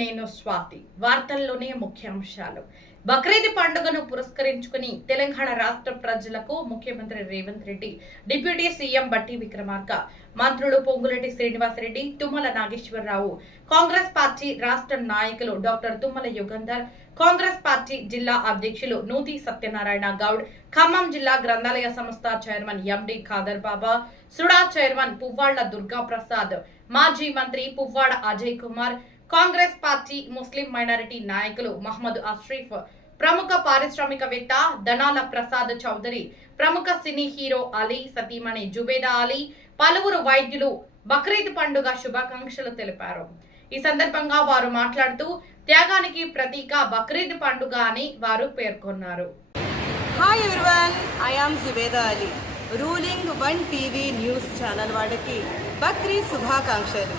నేను స్వాతి. వార్తల్లోనే ముఖ్యాంశాలు. బక్రీద్ పండుగను పురస్కరించుకుని తెలంగాణ రాష్ట్ర ప్రజలకు ముఖ్యమంత్రి రేవంత్ రెడ్డి, డిప్యూటీ సీఎం బట్టి విక్రమార్క, మంత్రులు పొంగులేటి శ్రీనివాసరెడ్డి, తుమ్మల నాగేశ్వరరావు, కాంగ్రెస్ పార్టీ రాష్ట్ర నాయకులు డాక్టర్ తుమ్మల యుగంధర్, కాంగ్రెస్ పార్టీ జిల్లా అధ్యక్షులు నూతి సత్యనారాయణ గౌడ్, ఖమ్మం జిల్లా గ్రంథాలయ సంస్థ చైర్మన్ ఎండి ఖాదర్ బాబా, సుడా చైర్మన్ పువ్వాళ్ల దుర్గా ప్రసాద్, మాజీ మంత్రి Puvvada Ajay Kumar, Congress party Muslim minority నాయకులు మహమ్మద్ అష్రీఫ్, ప్రముఖ పారిశ్రామికవేత్త ధనాల ప్రసాద్ చౌదరి, ప్రముఖ సినీ హీరో అలీ సతీమణి జుబేదా అలీ, పలువురు వైద్యులు బక్రీద్ పండుగ శుభాకాంక్షలు తెలిపారు. ఈ సందర్భంగా వారు మాట్లాడుతూ త్యాగానికి ప్రతీక బక్రీద్ పండుగ అని వారు పేర్కొన్నారు. Hi everyone, I am Zubeda Ali. Ruling 1 TV news channel వాడికి బక్రీద్ శుభాకాంక్షలు.